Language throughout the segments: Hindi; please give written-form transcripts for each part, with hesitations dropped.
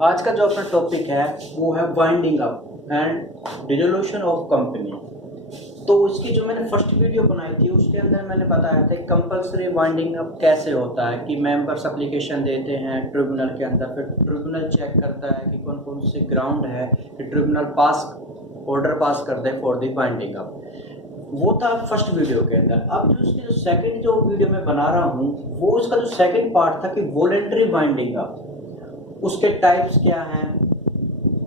आज का जो अपना टॉपिक है वो है winding up and dissolution of company. तो इसकी जो मैंने फर्स्ट वीडियो बनाई थी उसके अंदर मैंने बताया था कंपल्सरी वाइंडिंग अप कैसे होता है कि मेंबर्स एप्लीकेशन देते हैं ट्रिब्यूनल के अंदर, फिर ट्रिब्यूनल चेक करता है कि कौन कौन से ग्राउंड है कि ट्रिब्यूनल ऑर्डर पास कर दे फॉर द वाइंडिंग अप। वो था फर्स्ट वीडियो के अंदर। अब जो उसकी जो सेकंड जो वीडियो मैं बना रहा हूँ वो इसका जो सेकंड पार्ट था कि वॉलंटरी वाइंडिंग अप, उसके टाइप्स क्या हैं,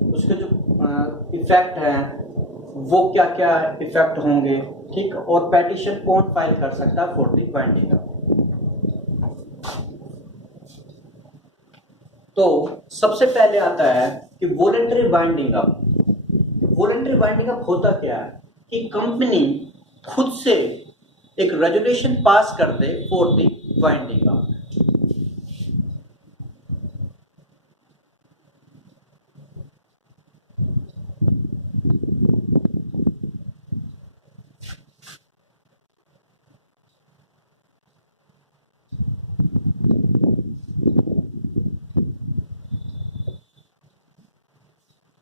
उसके जो इफेक्ट हैं वो क्या क्या इफेक्ट होंगे, ठीक, और पेटिशन कौन फाइल कर सकता है फॉर द वाइंडिंग अप। तो सबसे पहले आता है कि voluntary winding up. Voluntary winding up होता क्या है कि कंपनी खुद से एक रेजुलेशन पास कर दे फॉर द वाइंडिंग अप।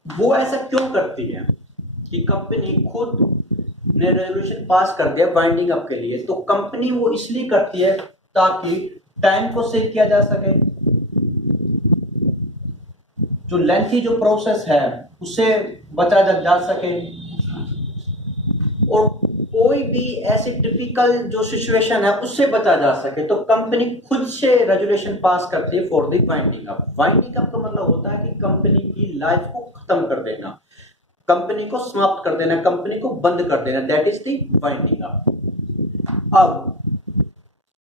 वो ऐसा क्यों करती है कि कंपनी खुद ने रेजोल्यूशन पास कर दिया बाइंडिंग अप के लिए, तो कंपनी वो इसलिए करती है ताकि टाइम को सेव किया जा सके, जो लेंथी जो प्रोसेस है उसे बचा जा सके, और कोई भी ऐसी टिपिकल जो सिचुएशन है उससे बचा जा सके। तो कंपनी खुद से रेजुलेशन पास करती है for the winding up. Winding up का मतलब होता है कि कंपनी की लाइफ को खत्म कर देना, कंपनी को समाप्त कर देना, कंपनी को बंद कर देना, that is the winding up. अब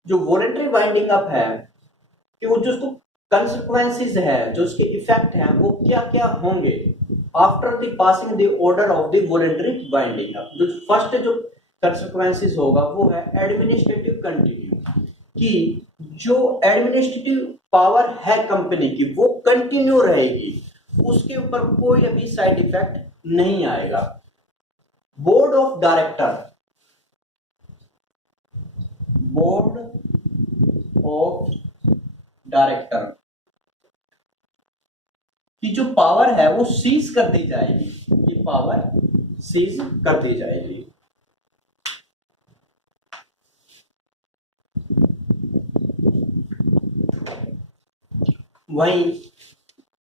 जो वॉलंटरी वाइंडिंग अप है कि वो जो उसको कंसिक्वेंसेस है, जो उसके इफेक्ट हैं वो क्या क्या होंगे after the passing the order of the voluntary winding up. जो फर्स्ट जो कंसिक्वेंसेस होगा वो है एडमिनिस्ट्रेटिव कंटिन्यू, कि जो एडमिनिस्ट्रेटिव पावर है कंपनी की वो कंटिन्यू रहेगी, उसके ऊपर कोई अभी साइड इफेक्ट नहीं आएगा। Board of director, board of director की जो पावर है वो सीज कर दी जाएगी, ये पावर सीज कर दी जाएगी। वहीं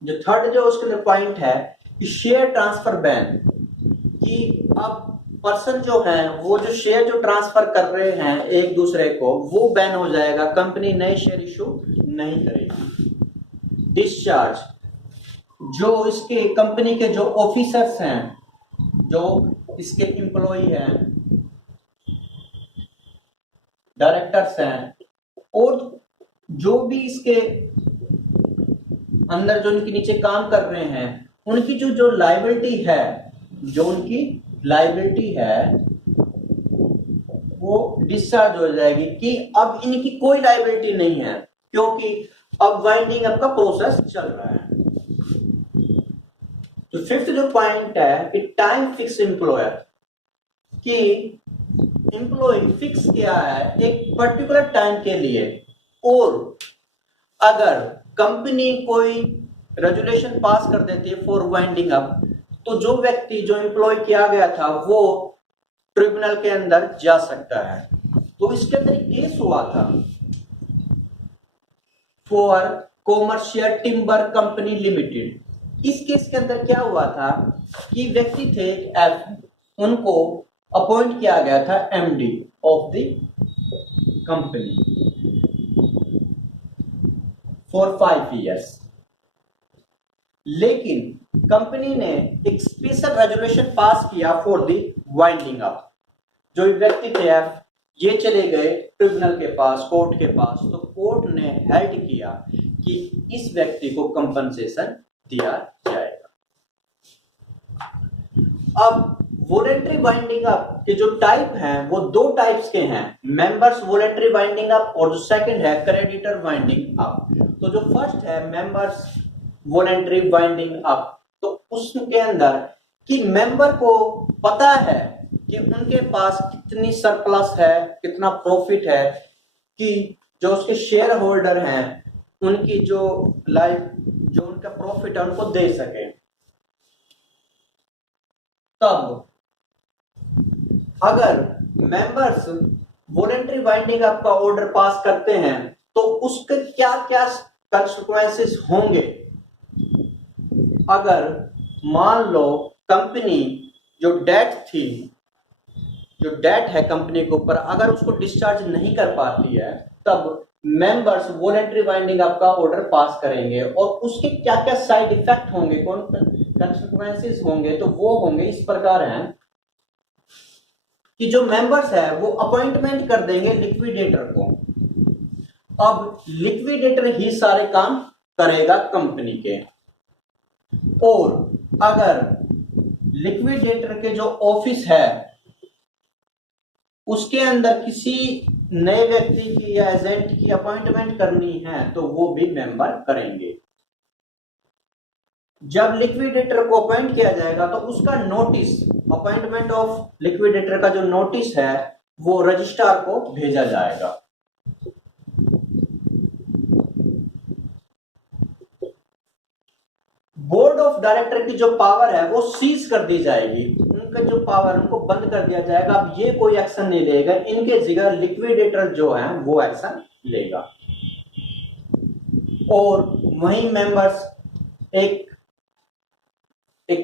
जो थर्ड जो उसके अंदर पॉइंट है कि शेयर ट्रांसफर बैन, कि अब पर्सन जो है वो जो शेयर जो ट्रांसफर कर रहे हैं एक दूसरे को वो बैन हो जाएगा, कंपनी नए शेयर इशू नहीं करेगी। डिस्चार्ज, जो इसके कंपनी के जो ऑफिसर्स हैं, जो इसके एम्प्लॉय हैं, डायरेक्टर्स हैं, और जो भी इसके अंदर जो इनके नीचे काम कर रहे हैं उनकी जो लायबिलिटी है, जो उनकी लायबिलिटी है वो डिस्चार्ज हो जाएगी, कि अब इनकी कोई लायबिलिटी नहीं है क्योंकि अब वाइंडिंग अप का प्रोसेस चल रहा है। तो फिफ्थ जो पॉइंट है कि टाइम फिक्स एम्प्लॉयर, कि एम्प्लॉय फिक्स किया है एक पर्टिकुलर टाइम के लिए, और अगर कंपनी कोई रेजुलेशन पास कर देती है फॉर वाइंडिंग अप तो जो व्यक्ति जो एम्प्लॉय किया गया था वो ट्रिब्यूनल के अंदर जा सकता है। तो इसके अंदर केस हुआ था for commercial timber company limited. इस केस के अंदर क्या हुआ था कि व्यक्ति थे एफ, उनको अपॉइंट किया गया था MD of the company for 5 years, लेकिन कंपनी ने एक स्पेशल रेजुलेशन पास किया फॉर द वाइंडिंग अप। जो व्यक्ति थे एफ ये चले गए ट्रिब्यूनल के पास, कोर्ट के पास, तो कोर्ट ने हेल्ड किया कि इस व्यक्ति को कंपनसेशन दिया जाएगा। अब वॉलंटरी वाइंडिंग अप के जो टाइप हैं वो दो टाइप्स के हैं, मेंबर्स वॉलंटरी वाइंडिंग अप और जो सेकंड है क्रेडिटर वाइंडिंग अप। तो जो फर्स्ट है मेंबर्स वॉलंटरी वाइंडिंग अप, तो उसके अंदर कि मेंबर को पता है कि उनके पास कितनी सरप्लस है, कितना प्रॉफिट है, कि जो उसके शेयर होल्डर हैं उनकी जो लाइफ, जो उनका प्रॉफिट है उनको दे सके। तब अगर मेंबर्स वॉलेंट्री वाइंडिंग अप का ऑर्डर पास करते हैं तो उसके क्या क्या कंसिक्वेंसेस होंगे। अगर मान लो कंपनी जो डेट थी, जो डेट है कंपनी के ऊपर, अगर उसको डिस्चार्ज नहीं कर पाती है, तब मेंबर्स वॉलेंट्री वाइंडिंग अप का ऑर्डर पास करेंगे और उसके क्या क्या साइड इफेक्ट होंगे, कौन कंसिक्वेंसेस होंगे, तो वो होंगे इस प्रकार हैं कि जो मेंबर्स है वो अपॉइंटमेंट कर देंगे लिक्विडेटर को। अब लिक्विडेटर ही सारे काम करेगा कंपनी के, और अगर लिक्विडेटर के जो ऑफिस है उसके अंदर किसी नए व्यक्ति की या एजेंट की अपॉइंटमेंट करनी है तो वो भी मेंबर करेंगे। जब लिक्विडेटर को अपॉइंट किया जाएगा तो उसका नोटिस, अपॉइंटमेंट ऑफ लिक्विडेटर का जो नोटिस है वो रजिस्ट्रार को भेजा जाएगा। बोर्ड ऑफ डायरेक्टर की जो पावर है वो सीज कर दी जाएगी, उनका जो पावर उनको बंद कर दिया जाएगा। अब ये कोई एक्शन नहीं लेगा, इनके जगह लिक्विडेटर जो है वो एक्शन लेगा। और वही मेंबर्स एक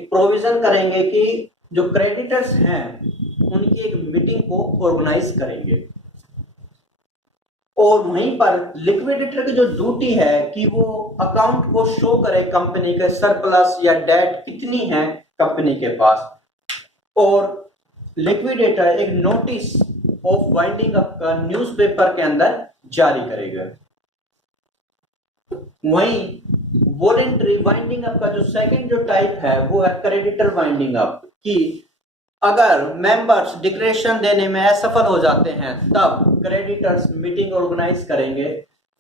प्रोविजन करेंगे कि जो क्रेडिटर्स हैं उनकी एक मीटिंग को ऑर्गेनाइज करेंगे, और वहीं पर लिक्विडेटर की जो ड्यूटी है कि वो अकाउंट को शो करे कंपनी के सरप्लस या डेट कितनी है कंपनी के पास, और लिक्विडेटर एक नोटिस ऑफ वाइंडिंग अप का न्यूज़पेपर के अंदर जारी करेगा। वहीं वॉलेंट्री वाइंडिंग अप का जो सेकंड जो टाइप है वो है क्रेडिटर वाइंडिंग अप, कि अगर मेंबर्स डिक्लेरेशन देने में असफल हो जाते हैं तब क्रेडिटर्स मीटिंग ऑर्गेनाइज करेंगे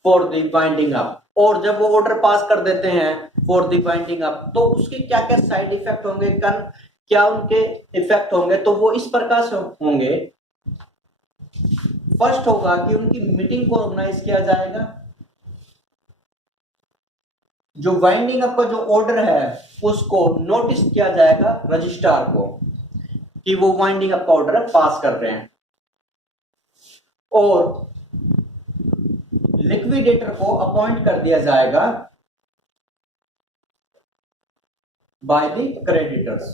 फॉर द वाइंडिंग अप, और जब वो ऑर्डर पास कर देते हैं फॉर द वाइंडिंग अप तो उसके क्या क्या साइड इफेक्ट होंगे, क्या उनके इफेक्ट होंगे, तो वो इस प्रकार से होंगे। फर्स्ट होगा कि उनकी मीटिंग को ऑर्गेनाइज किया जाएगा, जो वाइंडिंग अप का जो ऑर्डर है उसको नोटिस किया जाएगा रजिस्ट्रार को कि वो वाइंडिंग अप का ऑर्डर पास कर रहे हैं, और लिक्विडेटर को अपॉइंट कर दिया जाएगा बाय द क्रेडिटर्स,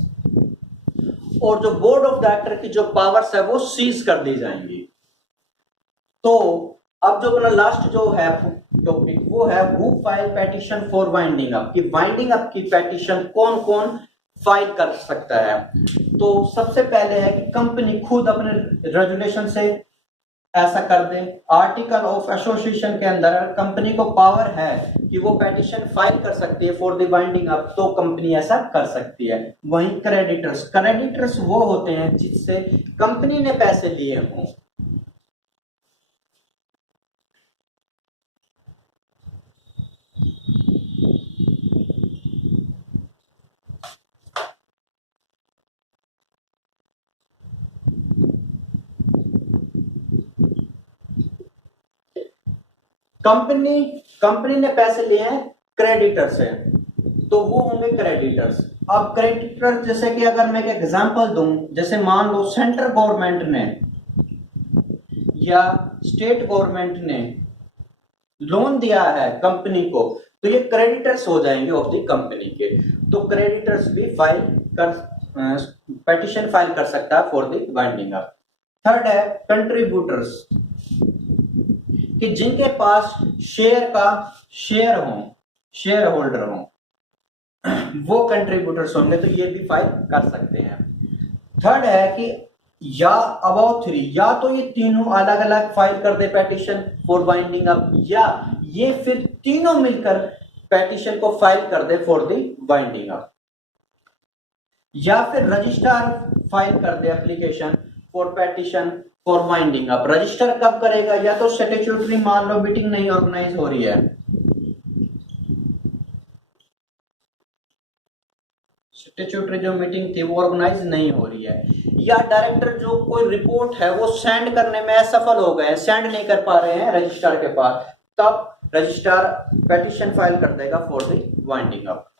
और जो बोर्ड ऑफ डायरेक्टर की जो पावर्स है वो सीज कर दी जाएंगी। तो अब जो अपना लास्ट जो है टॉपिक वो है who file petition for winding up, कि वाइंडिंग अप की पेटिशन कौन कौन फाइल कर सकता है। तो सबसे पहले है कि कंपनी खुद अपने रेजुलेशन से ऐसा कर दे। आर्टिकल ऑफ एसोसिएशन के अंदर कंपनी को पावर है कि वो पेटिशन फाइल कर सकती है फॉर द वाइंडिंग अप, तो कंपनी ऐसा कर सकती है। वहीं क्रेडिटर्स वो होते हैं जिससे कंपनी ने पैसे लिए हों। कंपनी ने पैसे लिए हैं क्रेडिटर से, तो वो होंगे क्रेडिटर्स। अब क्रेडिटर्स जैसे कि अगर मैं एक एग्जांपल दूं, जैसे मान लो सेंट्रल गवर्नमेंट ने या स्टेट गवर्नमेंट ने लोन दिया है कंपनी को, तो ये क्रेडिटर्स हो जाएंगे ऑफ द कंपनी के। तो क्रेडिटर्स भी पेटिशन फाइल कर सकता है for the winding up. Third है कंट्रीब्यूटर्स, कि जिनके पास शेयर होल्डर हो, वो कंट्रीब्यूटर्स होंगे, तो ये भी फाइल कर सकते हैं। थर्ड है कि या अबाउट 3, या तो ये तीनों अलग अलग फाइल कर दे पेटिशन फॉर वाइंडिंग अप, या ये फिर तीनों मिलकर पेटिशन को फाइल कर दे फॉर द वाइंडिंग अप, या फिर रजिस्ट्रार फाइल कर दे application for petition for winding up. Register कब करेगा, या तो स्टैट्यूटरी मान लो मीटिंग नहीं ऑर्गेनाइज हो रही है, स्टैट्यूटरी जो मीटिंग थी वो ऑर्गेनाइज नहीं हो रही है, या डायरेक्टर जो कोई रिपोर्ट है वो सेंड करने में असफल हो गए, सेंड नहीं कर पा रहे हैं रजिस्ट्रार के पास, तब रजिस्ट्रार पेटिशन फाइल कर देगा फॉर द वाइंडिंग अप।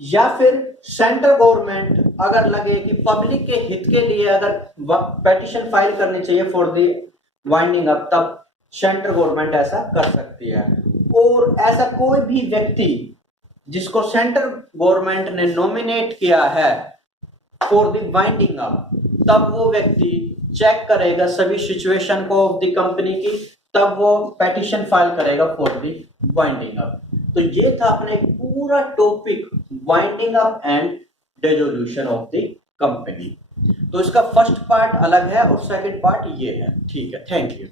या फिर सेंट्रल गवर्नमेंट अगर लगे कि पब्लिक के हित के लिए अगर पेटिशन फाइल करनी चाहिए फॉर द वाइंडिंग अप, तब सेंट्रल गवर्नमेंट ऐसा कर सकती है। और ऐसा कोई भी व्यक्ति जिसको सेंट्रल गवर्नमेंट ने नॉमिनेट किया है फॉर द वाइंडिंग अप, तब वो व्यक्ति चेक करेगा सभी सिचुएशन को ऑफ द कंपनी की, तब वो पेटिशन फाइल करेगा फॉर द वाइंडिंग अप। तो ये था अपने पूरा topic winding up and dissolution of the company. तो इसका फर्स्ट पार्ट अलग है और सेकंड पार्ट ये है। ठीक है, थैंक यू।